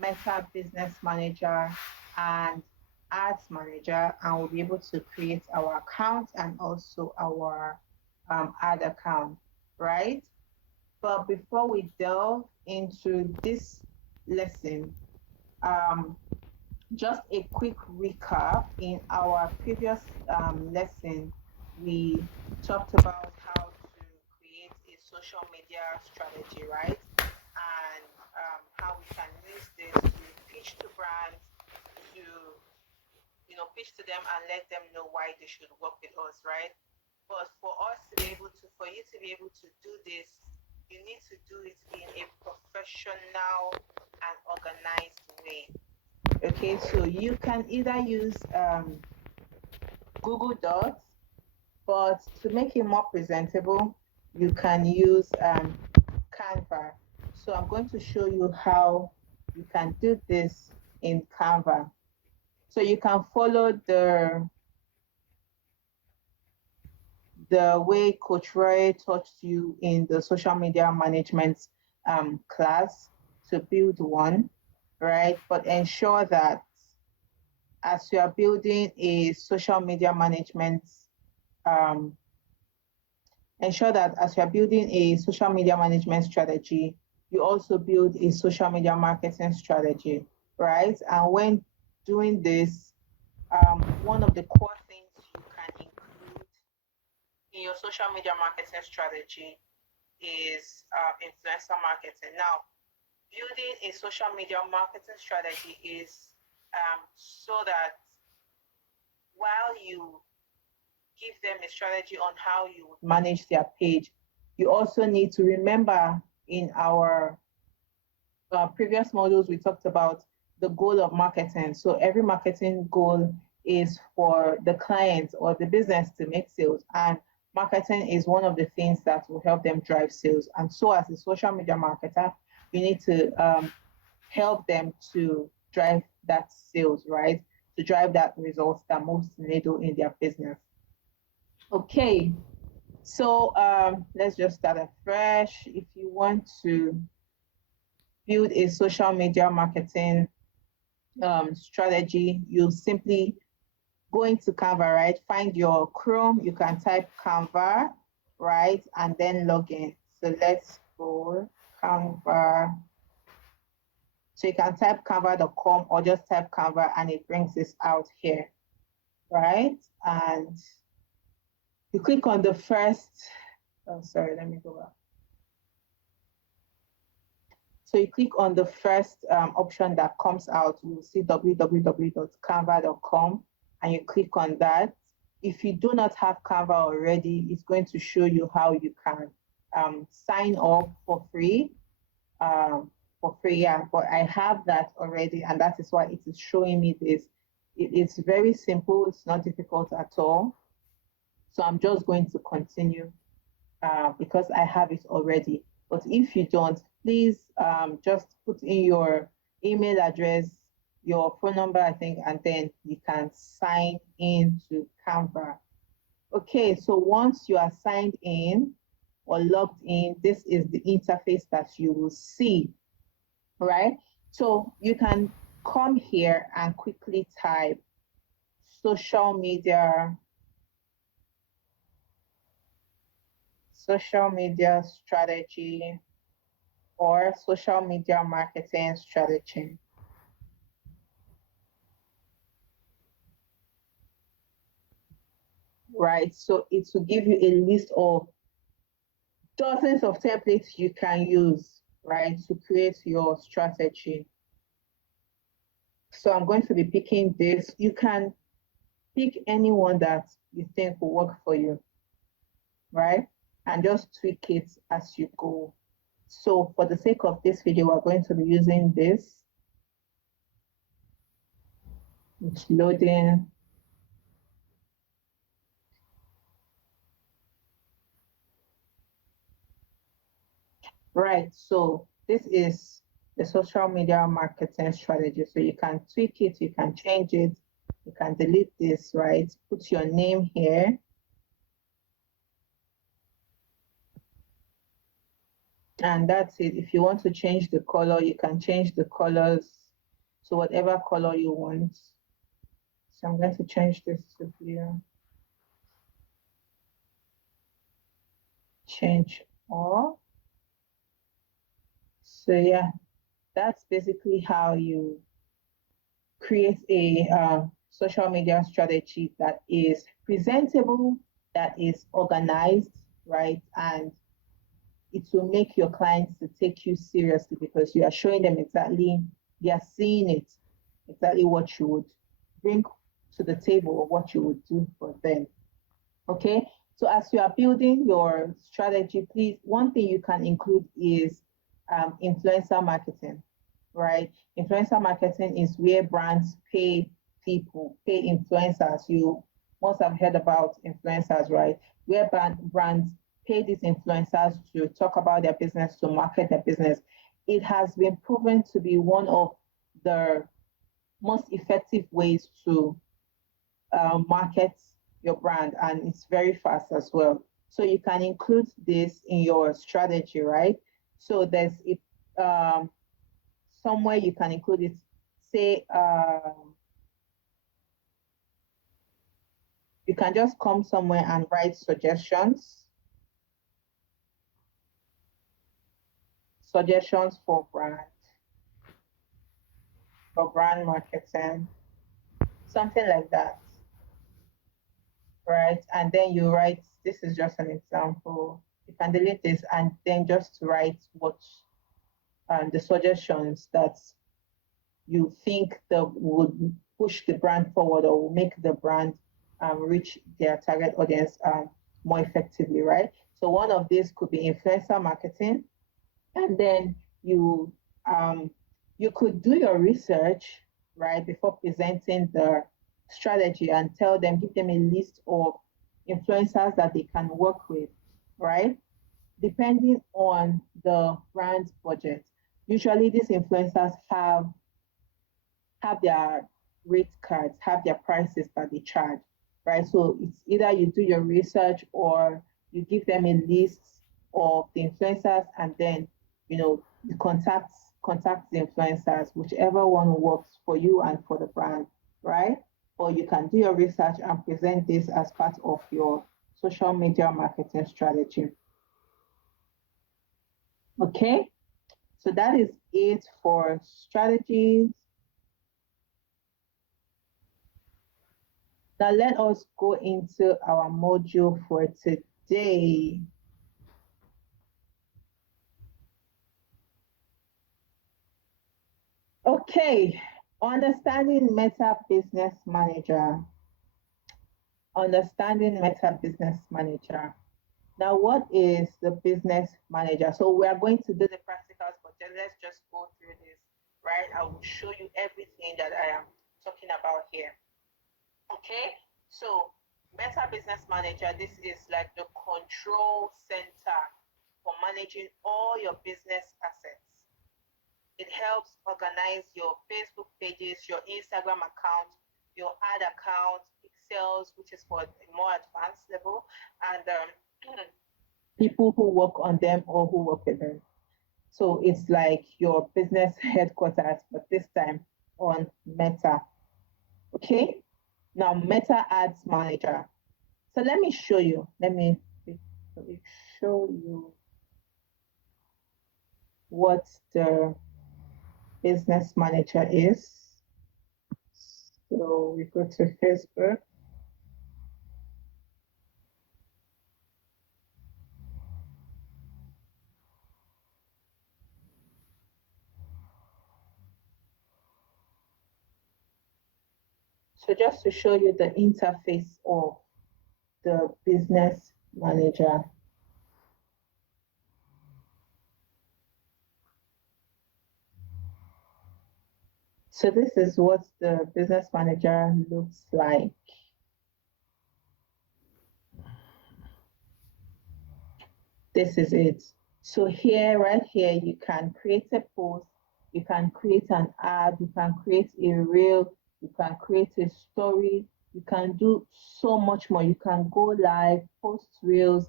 Meta Business Manager, and Ads Manager, and we'll be able to create our account and also our ad account, right? But before we delve into this lesson, um, just a quick recap. In our previous lesson, we talked about how to create a social media strategy, right? And how we can use this to pitch to brands, to pitch to them and let them know why they should work with us, right? But for us to be able to, for you to be able to do this, you need to do it in a professional and organized way. Okay, so you can either use Google Docs, but to make it more presentable, you can use Canva. So I'm going to show you how you can do this in Canva. So you can follow the way Coach Roy taught you in the social media management class to build one, right? But ensure that as you are building a social media management, um, ensure that as you are building a social media management strategy, you also build a social media marketing strategy, right? And when doing this, one of the core things you can include in your social media marketing strategy is influencer marketing. Now, building a social media marketing strategy is so that while you give them a strategy on how you would manage their page, you also need to remember in our previous modules, we talked about the goal of marketing. So every marketing goal is for the client or the business to make sales. And marketing is one of the things that will help them drive sales. And so as a social media marketer, you need to help them to drive that sales, right? To drive that results that moves the needle in their business. Okay, so let's just start afresh. If you want to build a social media marketing strategy, you simply go into Canva, right? Find your Chrome, you can type Canva, right? And then log in. So let's go Canva. So you can type canva.com or just type Canva and it brings this out here, right? And you click on the first, oh, sorry, let me go back. So you click on the first option that comes out. You'll see www.canva.com and you click on that. If you do not have Canva already, it's going to show you how you can sign up for free. Yeah, but I have that already, and that is why it is showing me this. It is very simple, it's not difficult at all. So I'm just going to continue because I have it already. But if you don't, please just put in your email address, your phone number, I think, and then you can sign in to Canva. Okay, so once you are signed in or logged in, this is the interface that you will see, right? So you can come here and quickly type social media strategy or social media marketing strategy. Right? So it will give you a list of dozens of templates you can use, right, to create your strategy. So I'm going to be picking this. You can pick anyone that you think will work for you, right? And just tweak it as you go. So for the sake of this video, we're going to be using this. It's loading. Right, so this is the social media marketing strategy. So you can tweak it, you can change it, you can delete this, right? Put your name here. And that's it. If you want to change the color, you can change the colors to whatever color you want. So I'm going to change this to blue. Change all. So yeah, that's basically how you create a social media strategy that is presentable, that is organized, right? And it will make your clients to take you seriously because you are showing them exactly, they are seeing it, exactly what you would bring to the table or what you would do for them. Okay. So as you are building your strategy, please, one thing you can include is influencer marketing, right? Influencer marketing is where brands pay people, pay influencers. You must have heard about influencers, right? Where brands pay these influencers to talk about their business, to market their business. It has been proven to be one of the most effective ways to market your brand, and it's very fast as well. So you can include this in your strategy, right? So there's somewhere you can include it. Say you can just come somewhere and write suggestions for brand marketing, something like that, right? And then you write, this is just an example. You can delete this and then just write what the suggestions that you think that would push the brand forward or will make the brand reach their target audience more effectively, right? So one of these could be influencer marketing, and then um, you could do your research right before presenting the strategy and tell them, give them a list of influencers that they can work with, right? Depending on the brand's budget. Usually, these influencers have their rate cards, have their prices that they charge, right? So it's either you do your research or you give them a list of the influencers and then you contact the influencers, whichever one works for you and for the brand, right? Or you can do your research and present this as part of your social media marketing strategy. Okay, so that is it for strategies. Now let us go into our module for today. Okay, understanding Meta Business Manager. Understanding Meta Business Manager. Now, what is the business manager? So we are going to do the practicals, but let's just go through this, right? I will show you everything that I am talking about here. Okay, so Meta Business Manager, this is like the control center for managing all your business assets. It helps organize your Facebook pages, your Instagram account, your ad account, Pixels, which is for a more advanced level, and people who work on them or who work with them. So it's like your business headquarters, but this time on Meta. Okay. Now, Meta Ads Manager. So let me show you. Let me show you what the business manager is. So we go to Facebook. So just to show you the interface of the business manager. So this is what the business manager looks like. This is it. So here, right here, you can create a post, you can create an ad, you can create a reel, you can create a story, you can do so much more. You can go live, post reels,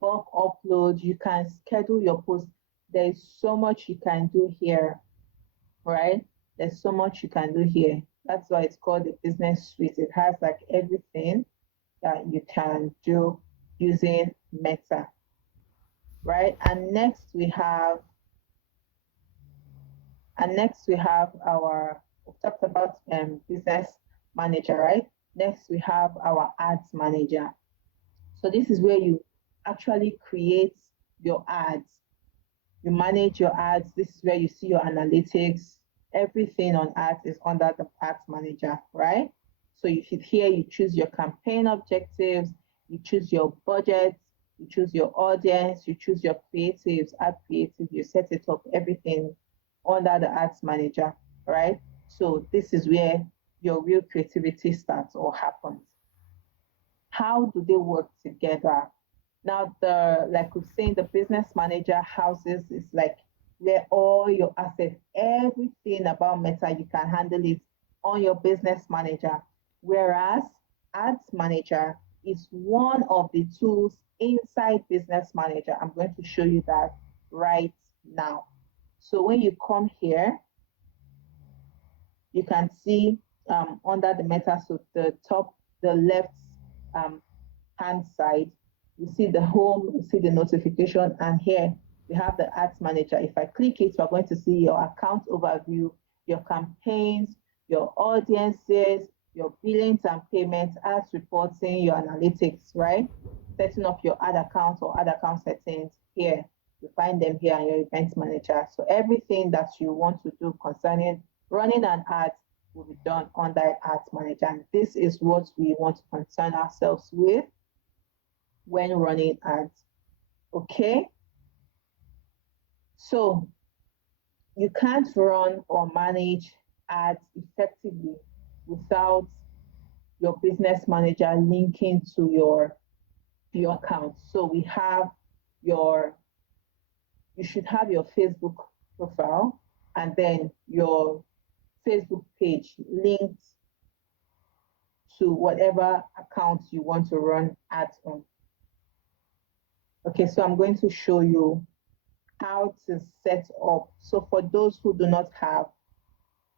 bulk upload, you can schedule your post. there's so much you can do here, right? There's so much you can do here. That's why it's called the business suite. It has like everything that you can do using Meta, right? And next we have our, we talked about business manager, right? Next we have our ads manager. So this is where you actually create your ads. You manage your ads. This is where you see your analytics. Everything on ads is under the ads manager, right? So you should here you choose your campaign objectives, you choose your budget, you choose your audience, you choose your creatives, ad creative, you set it up, everything under the ads manager, right? So this is where your real creativity starts or happens. How do they work together? Now, the like we've seen, the business manager houses is like where all your assets, everything about Meta, you can handle it on your business manager. Whereas ads manager is one of the tools inside business manager. I'm going to show you that right now. So when you come here, you can see under the Meta, so the top, the left um, hand side, you see the home, you see the notification, and here we have the ads manager. If I click it, we're going to see your account overview, your campaigns, your audiences, your billings and payments, ads reporting, your analytics, right? Setting up your ad account or ad account settings here. You find them here on your events manager. So everything that you want to do concerning running an ad will be done under ads manager. And this is what we want to concern ourselves with when running ads. Okay, so you can't run or manage ads effectively without your business manager linking to your account. So we have your, you should have your Facebook profile and then your Facebook page linked to whatever account you want to run ads on. Okay, so I'm going to show you how to set up. So for those who do not have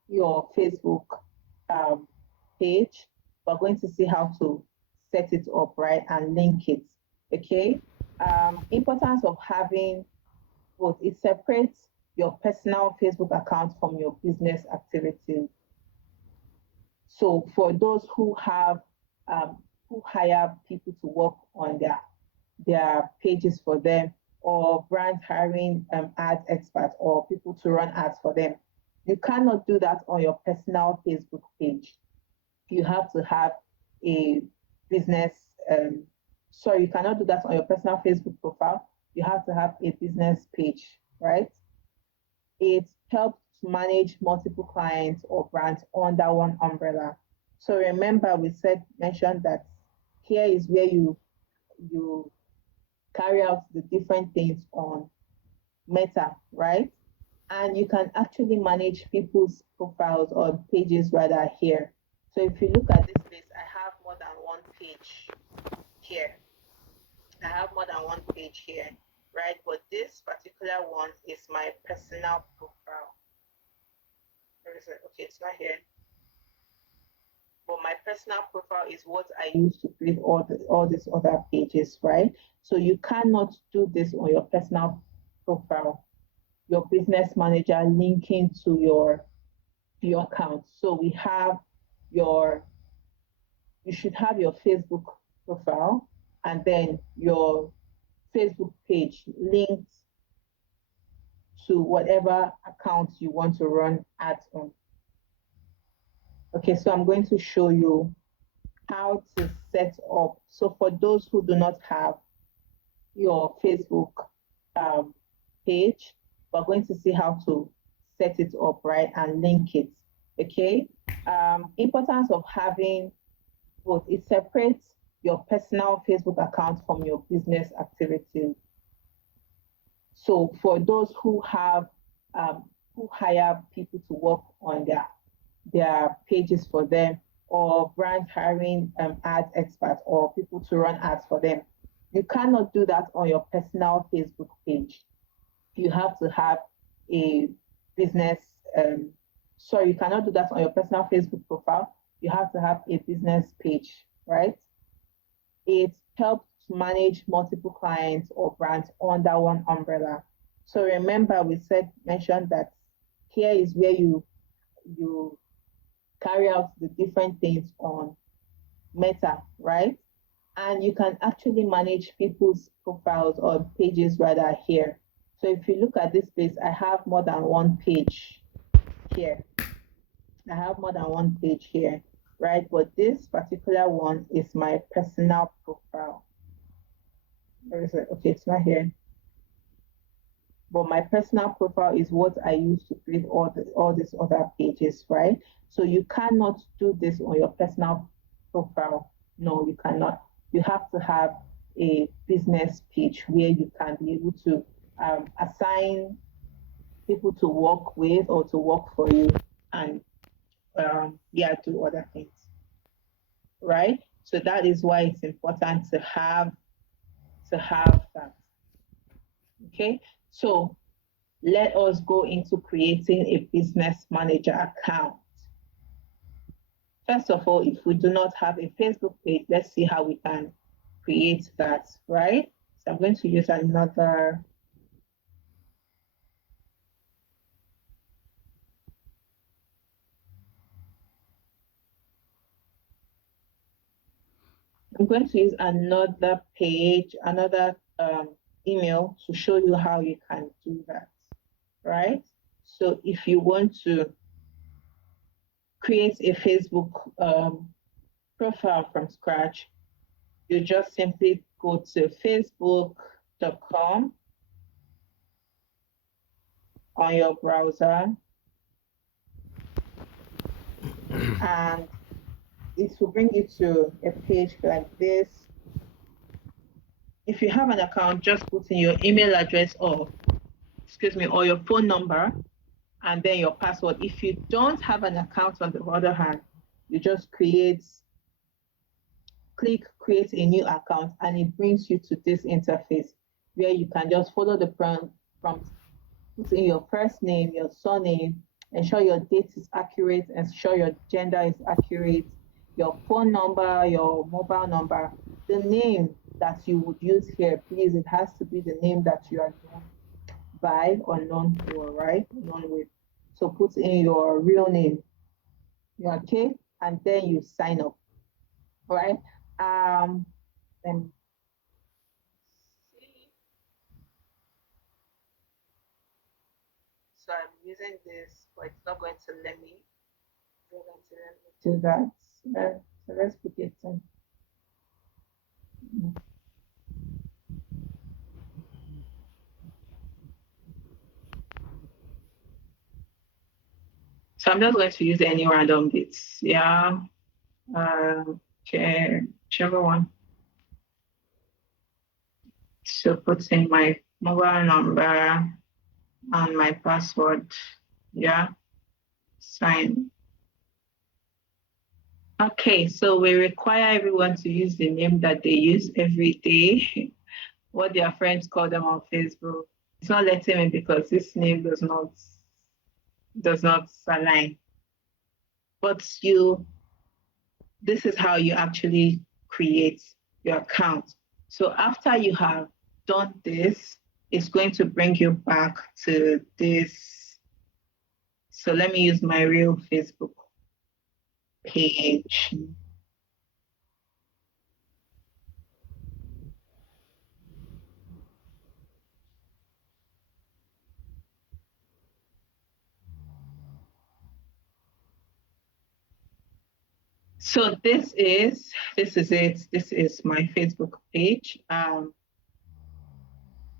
your Facebook um, page, we're going to see how to set it up, right, and link it. Okay. Importance of having both. It separates your personal Facebook account from your business activities. So for those um, who hire people to work on their pages for them, or brand hiring ads experts or people to run ads for them. You cannot do that on your personal Facebook page. You have to have a business, sorry, you cannot do that on your personal Facebook profile. You have to have a business page, right? It helps to manage multiple clients or brands under one umbrella. So remember, we mentioned that here is where you carry out the different things on Meta, right? And you can actually manage people's profiles or pages rather here. So if you look at this list, I have more than one page here. I have more than one page here, right? But this particular one is my personal profile. Where is it? Okay, it's not here. But my personal profile is what I use to create all these other pages, right? So you cannot do this on your personal profile, your business manager linking to your account. So we have your, you should have your Facebook profile and then your Facebook page linked to whatever account you want to run ads on. Okay, so I'm going to show you how to set up. So for those who do not have your Facebook page, we're going to see how to set it up, right, and link it. Okay. Importance of having both. It separates your personal Facebook account from your business activities. So for those who hire people to work on their pages for them, or brand hiring ads experts or people to run ads for them, you cannot do that on your personal Facebook page. you have to have a business. Sorry, you cannot do that on your personal Facebook profile. You have to have a business page, right? It helps to manage multiple clients or brands under one umbrella. So remember, we mentioned that here is where you carry out the different things on Meta, right? And you can actually manage people's profiles or pages rather here. So if you look at this page, I have more than one page here. I have more than one page here, right? But this particular one is my personal profile. Where is it? Okay, it's not here. But my personal profile is what I use to create all these other pages, right? So you cannot do this on your personal profile. No, you cannot. You have to have a business page where you can be able to assign people to work with or to work for you and yeah, do other things, right? So that is why it's important to have that. Okay, so let us go into creating a business manager account. First of all, if we do not have a Facebook page, let's see how we can create that, right? So I'm going to use another. I'm going to use another page, another email to show you how you can do that, right? So if you want to create a Facebook profile from scratch, you just simply go to facebook.com on your browser and it will bring you to a page like this. If you have an account, just put in your email address or or your phone number and then your password. If you don't have an account on the other hand, you just click create a new account and it brings you to this interface where you can just follow the prompt, put in your first name, your surname, ensure your date is accurate, ensure your gender is accurate, your phone number, your mobile number, the name that you would use here, please, it has to be the name that you are known by or known for, right? Known with. So put in your real name, okay, and then you sign up, right? And so I'm using this, but it's not going to let me. It's not going to let me do that. So let's put it in. So I'm just going to use any random bits. Yeah. Okay. Whichever one. So put in my mobile number and my password. Yeah. Sign. Okay, so we require everyone to use the name that they use every day, what their friends call them on Facebook. It's not letting me because this name does not align. But this is how you actually create your account. So after you have done this, it's going to bring you back to this. So let me use my real Facebook page. So this is it. This is my Facebook page.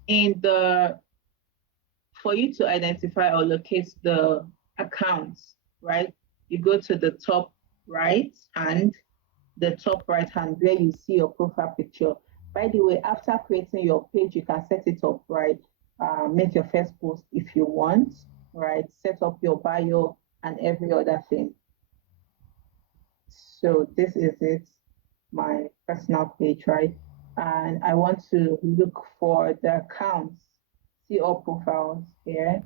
In the For you to identify or locate the accounts, right? You go to the top right hand, where you see your profile picture. By the way, after creating your page, you can set it up, right? Make your first post if you want, right? Set up your bio and every other thing. So this is it, my personal page, right? And I want to look for the accounts. see all profiles here.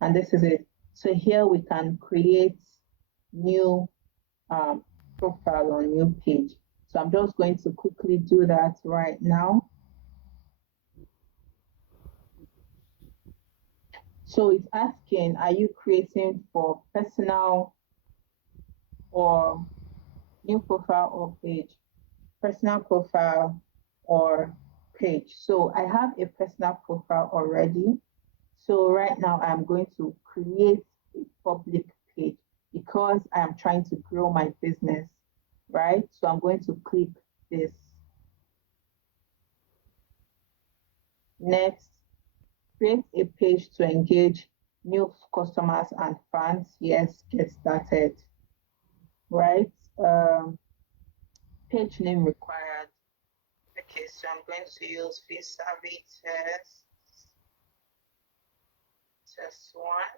And this is it. So here we can create new profile on new page. So I'm just going to quickly do that right now. So it's asking, are you creating for personal or new profile or page? Personal profile or page. So I have a personal profile already. So right now I'm going to create a public page because I am trying to grow my business, right? So I'm going to click this. Next, create a page to engage new customers and fans. Yes, get started, right? Page name required. Okay, so I'm going to use Vsavvy test one,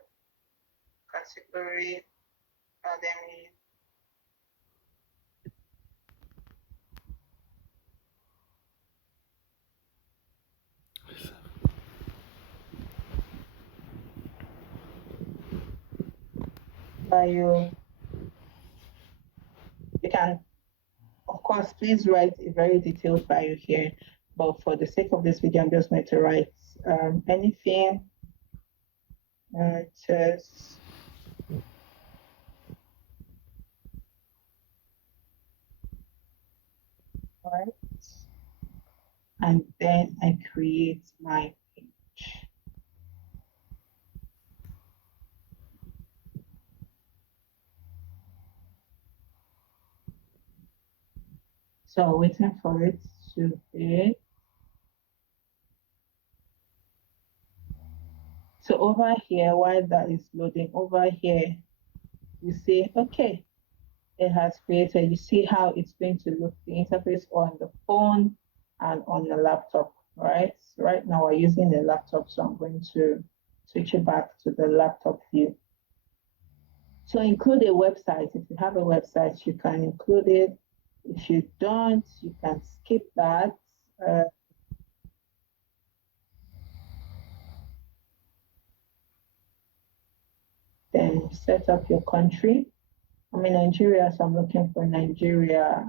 category academy. Bio. You can, of course, please write a very detailed bio here, but for the sake of this video, I'm just going to write anything. Test. Right. And then I create my page. So waiting for it to be. So over here, while that is loading, over here, you see, okay, it has created. You see how it's going to look, the interface on the phone and on the laptop, right? So right now we're using the laptop, so I'm going to switch it back to the laptop view. So include a website. If you have a website, you can include it. If you don't, you can skip that. Then set up your country. I'm in Nigeria, so I'm looking for Nigeria.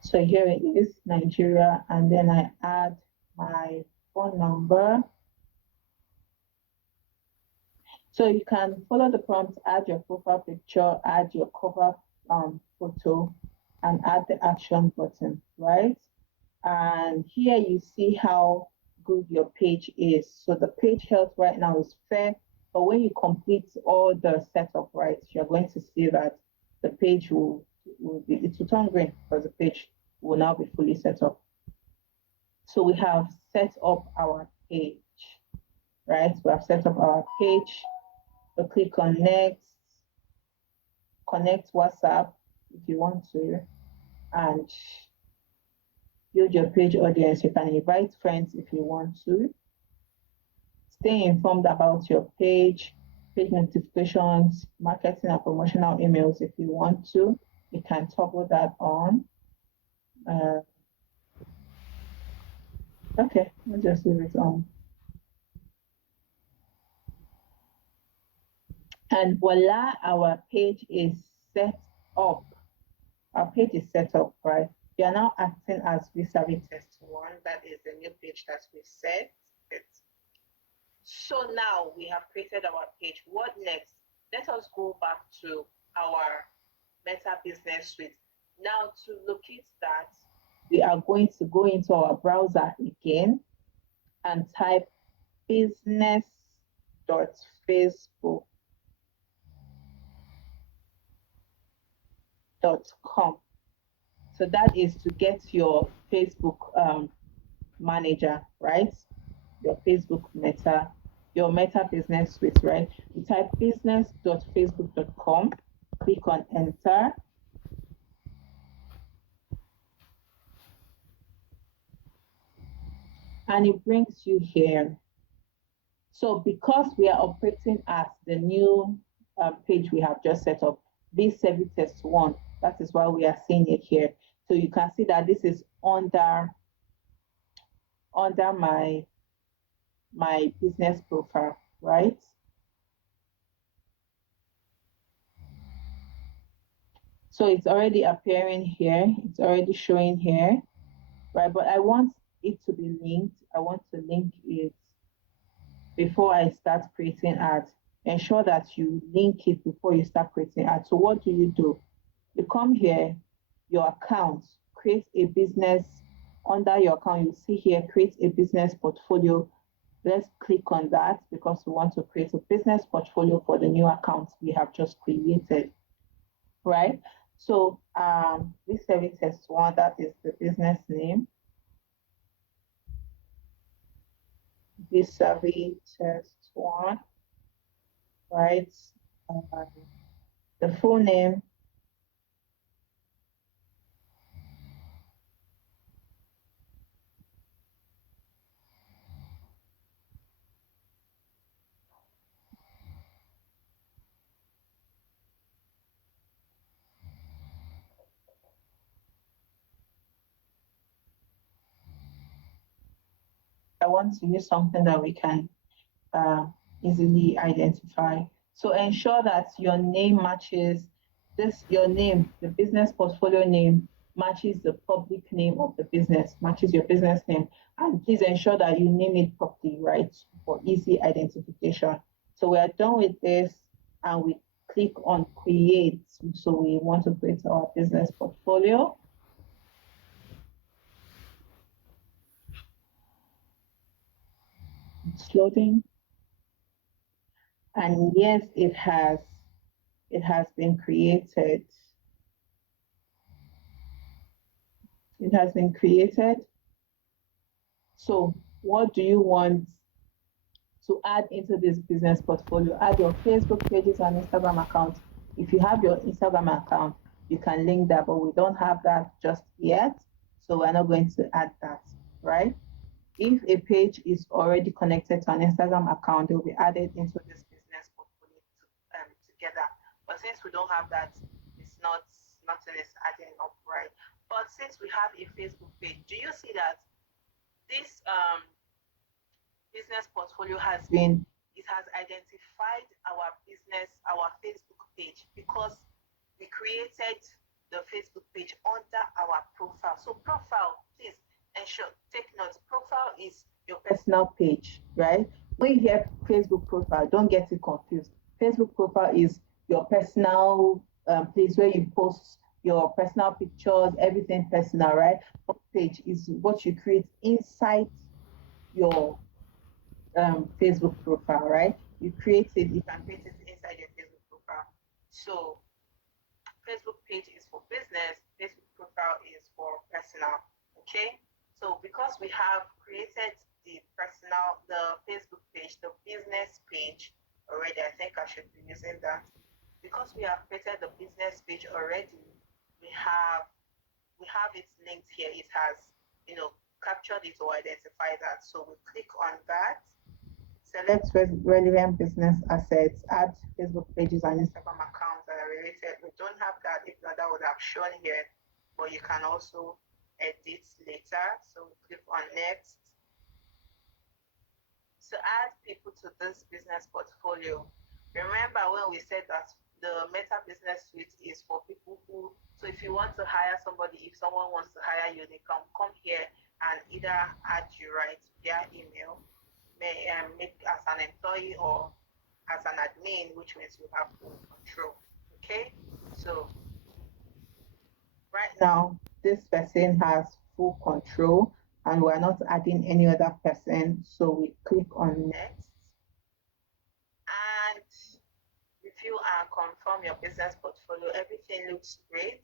So here it is, Nigeria, and then I add my phone number. So you can follow the prompt, add your profile picture, add your cover photo, and add the action button, right? And here you see how good your page is. So the page health right now is fair, but when you complete all the setup, right, you're going to see that the page will be, it will turn green because the page will now be fully set up. So we have set up our page, right? We have set up our page. So click on next, connect WhatsApp if you want to, and build your page audience. You can invite friends if you want to. Stay informed about your page notifications, marketing and promotional emails if you want to. You can toggle that on. Okay, let's just leave it on. And voila, our page is set up. Our page is set up, right? We are now acting as Vsavvy test one. That is the new page that we set. So now we have created our page. What next? Let us go back to our Meta Business Suite. Now to locate that, we are going to go into our browser again and type business.facebook.com. So that is to get your Facebook manager, right? Your Facebook Meta, your Meta Business Suite, right? You type business.facebook.com, click on enter. And it brings you here. So because we are operating as the new page we have just set up, Vsavvy test one, that is why we are seeing it here. So you can see that this is under my business profile, right? So it's already appearing here. It's already showing here, right? But I want it to be linked. I want to link it before I start creating ads. Ensure that you link it before you start creating ads. So what do? You come here, your account, create a business. Under your account, you see here, create a business portfolio. Let's click on that because we want to create a business portfolio for the new account we have just created, right? So this service test one, that is the business name. This survey test one, right? Uh, the full name. I want to use something that we can uh, easily identify. So ensure that your name matches this, your name, the business portfolio name matches the public name of the business, matches your business name. And please ensure that you name it properly, right, for easy identification. So we are done with this and we click on create. So we want to create our business portfolio. It's loading. And yes, it has been created. It has been created. So what do you want to add into this business portfolio? Add your Facebook pages and Instagram account. If you have your Instagram account, you can link that, but we don't have that just yet. So we're not going to add that, right? If a page is already connected to an Instagram account, it will be added into this business portfolio together. But since we don't have that, it's not nothing is adding up, right? But since we have a Facebook page, do you see that this business portfolio it has identified our business, our Facebook page, because we created the Facebook page under our profile. So profile, please ensure, take note, profile is your personal page, right? When you hear Facebook profile, don't get it confused. Facebook profile is your personal place where you post your personal pictures, everything personal, right? Page is what you create inside your Facebook profile, right? You create it, you can create it inside your Facebook profile. So Facebook page is for business, Facebook profile is for personal. Okay. So because we have created the Facebook page, the business page already, I think I should be using that. Because we have created the business page already, we have we have it linked here. It has, captured it or identified that. So we click on that. Select relevant business assets, add Facebook pages and Instagram accounts that are related. We don't have that. If not, that would have shown here, but you can also edit later. So we click on next. To add people to this business portfolio, remember when we said that the Meta Business Suite is for people so if you want to hire somebody, if someone wants to hire you, they can come here and either add you right via email, may make as an employee or as an admin, which means you have full control. Okay, so right now this person has full control and we're not adding any other person. So we click on next and review and confirm your business portfolio. Everything looks great.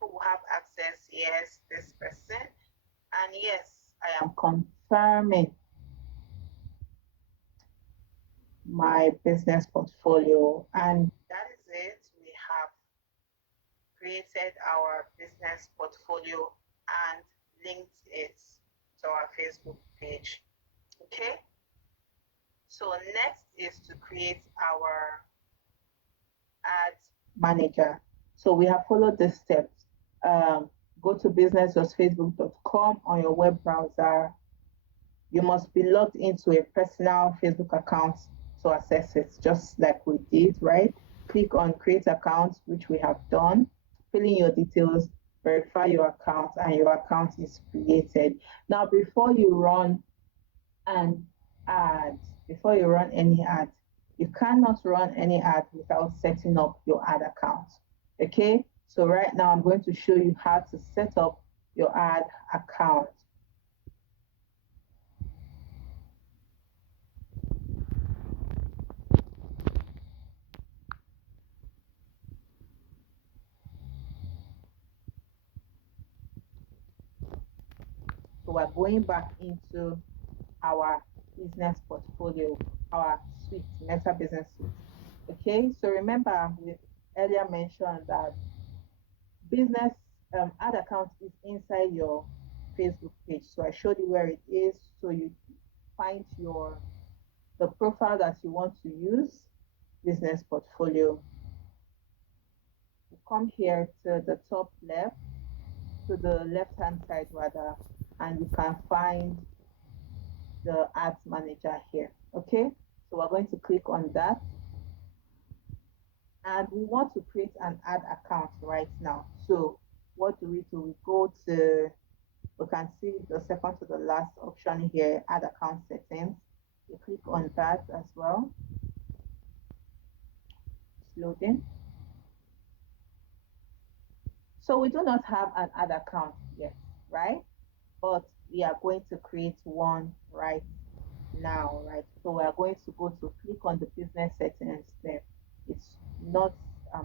Who will have access? Yes, this person. And yes, I am confirming my business portfolio. And that is it. We have created our business portfolio and linked it to our Facebook page. Okay. So next is to create our ad manager. So we have followed the steps. Go to business.facebook.com on your web browser. You must be logged into a personal Facebook account to access it, just like we did, right? Click on create account, which we have done. Fill in your details, verify your account, and your account is created. Now, before you run an ad, before you run any ad, you cannot run any ad without setting up your ad account. Okay, so right now I'm going to show you how to set up your ad account. So we're going back into our business portfolio, our suite, Meta Business Suite. Okay, so remember we earlier mentioned that business ad account is inside your Facebook page. So I showed you where it is. So you find the profile that you want to use, business portfolio. You come here to the top left, to the left hand side rather, and you can find the ads manager here. Okay, so we're going to click on that, and we want to create an ad account right now. So what do? We go to, we can see the second to the last option here, add account settings. You click on that as well. It's loading. So we do not have an ad account yet, right? But we are going to create one right now, right? So we are going to go to click on the business settings step. It's not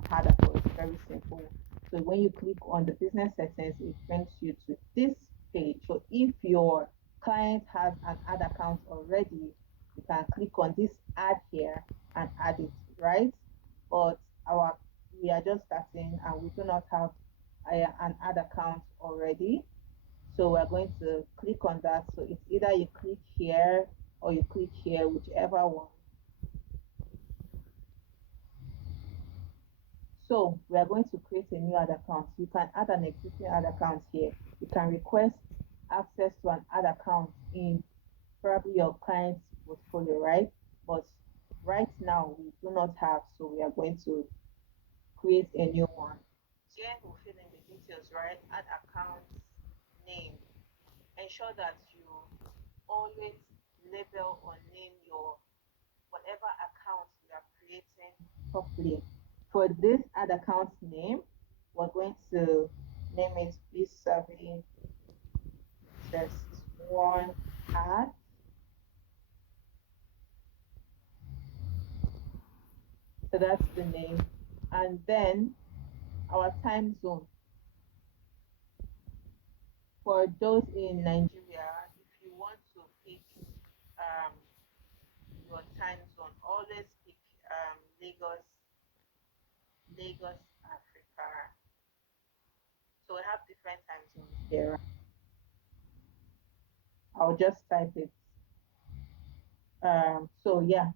hard at all, it's very simple. So when you click on the business settings, it brings you to this page. So if your client has an ad account already, you can click on this add here and add it, right? But our we are just starting and we do not have an ad account already. So we're going to click on that. So it's either you click here or you click here, whichever one. So we are going to create a new ad account. You can add an existing ad account here. You can request access to an ad account in probably your client's portfolio, right? But right now we do not have, so we are going to create a new one. Here we'll fill in the details, right? Add account name. Ensure that you always label or name your whatever account you are creating properly. For this ad account name, we're going to name it Be Savvy Test One Ad. So that's the name. And then our time zone. For those in Nigeria, if you want to pick um, your time zone, always pick Lagos, Lagos, Africa. So we have different time zones here. I'll just type it. So yeah,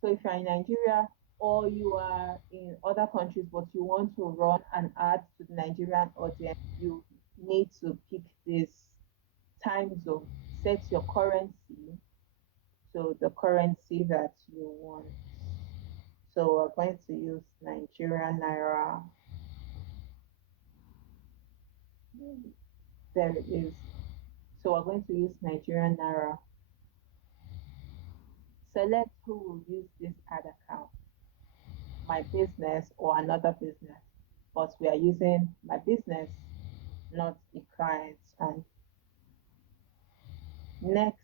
so if you're in Nigeria or you are in other countries but you want to run an ad to the Nigerian audience, you need to pick this time zone. Set your currency, so the currency that you want. So we're going to use Nigerian Naira. There it is. So we're going to use Nigerian Naira. Select who will use this ad account, my business or another business. But we are using my business, not the client. And next,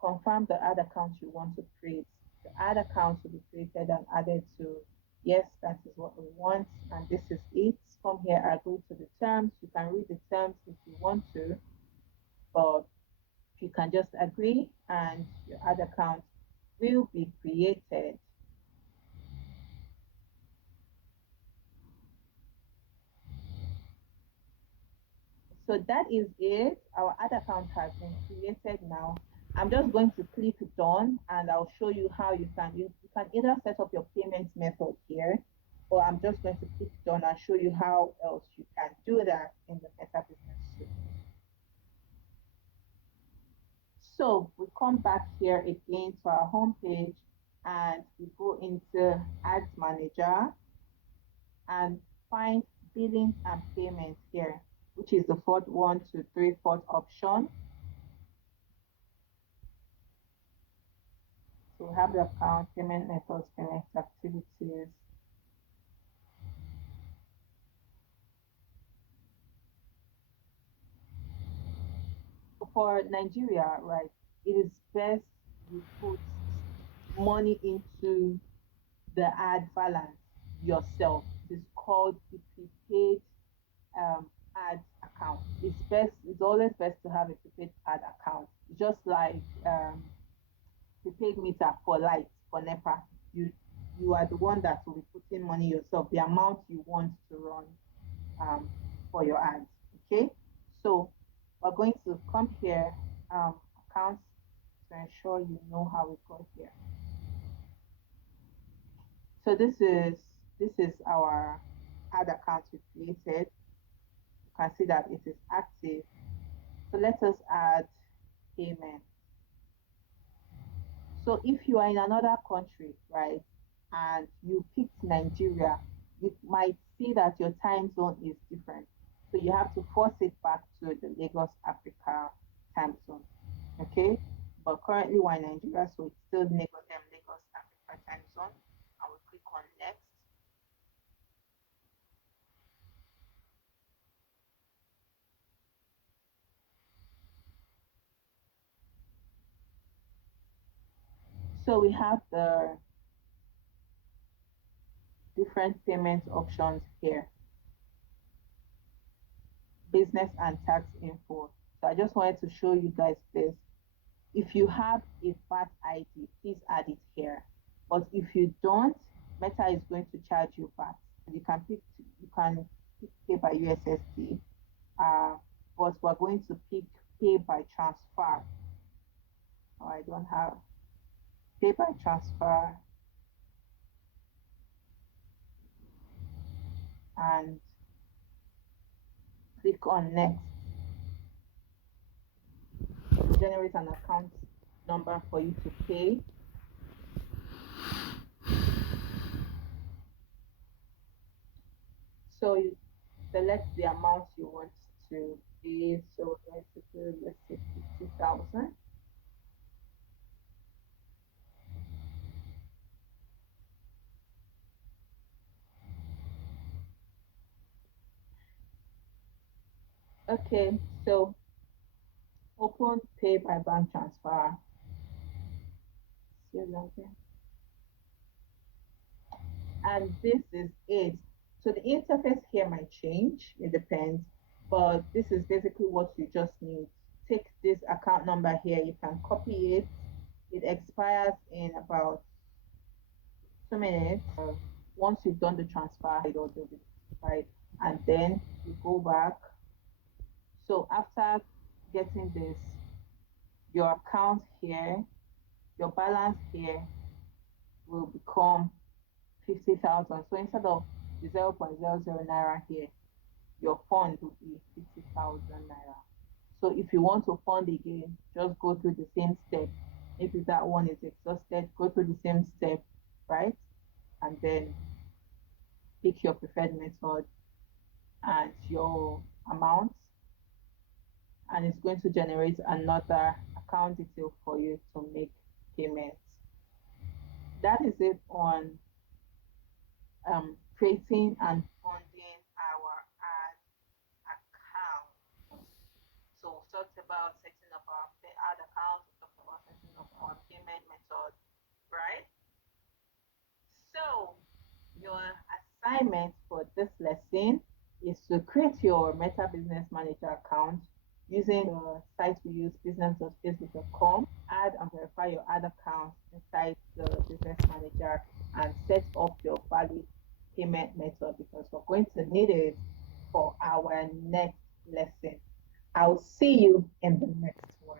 confirm the ad account you want to create. The ad account will be created and added to, yes, that is what we want, and this is it. Come here, agree to the terms. You can read the terms if you want to, but you can just agree and your ad account will be created. So that is it. Our ad account has been created now. I'm just going to click done and I'll show you how you can either set up your payment method here. Or I'm just going to click done and show you how else you can do that in the Meta Business Suite. So we come back here again to our home page and we go into Ads Manager and find billings and payments here, which is the fourth one, two, three, fourth option. So we have the account, payment methods, payment activities. For Nigeria, right, it is best you put money into the ad balance yourself. It's called the prepaid ad account. It's always best to have a prepaid ad account. Just like prepaid meter for light for NEPA. You you are the one that will be putting money yourself, the amount you want to run um, for your ads. Okay, so we're going to come here, accounts, to ensure you know how we got here. So this is our ad account we created. You can see that it is active. So let us add payment. So if you are in another country, right, and you picked Nigeria, you might see that your time zone is different. So you have to force it back to the Lagos Africa time zone. Okay? But currently we're in Nigeria, so it's still Lagos Africa time zone. I will click on next. So we have the different payment options here, business and tax info. So I just wanted to show you guys this. If you have a VAT ID, please add it here. But if you don't, Meta is going to charge you VAT. You can pick pay by USSD, but we're going to pick pay by transfer. Oh, I don't have pay by transfer and click on next. Generate an account number for you to pay. So you select the amount you want to pay. So let's say 50,000. Okay, so open pay by bank transfer. See login. And this is it. So the interface here might change, it depends, but this is basically what you just need. Take this account number here, you can copy it. It expires in about 2 minutes. Once you've done the transfer, it will be right, and then you go back. So after getting this, your account here, your balance here will become 50,000. So instead of the 0.00 naira here, your fund will be 50,000 naira. So if you want to fund again, just go through the same step. If that one is exhausted, go through the same step, right? And then pick your preferred method and your amount, and it's going to generate another account detail for you to make payments. That is it on creating and funding our ad account. So we've talked about setting up our ad account, we talked about setting up our payment method, right? So your assignment for this lesson is to create your Meta Business Manager account using the site we use, business.facebook.com. Add and verify your ad account inside the Business Manager and set up your valid payment method because we're going to need it for our next lesson. I'll see you in the next one.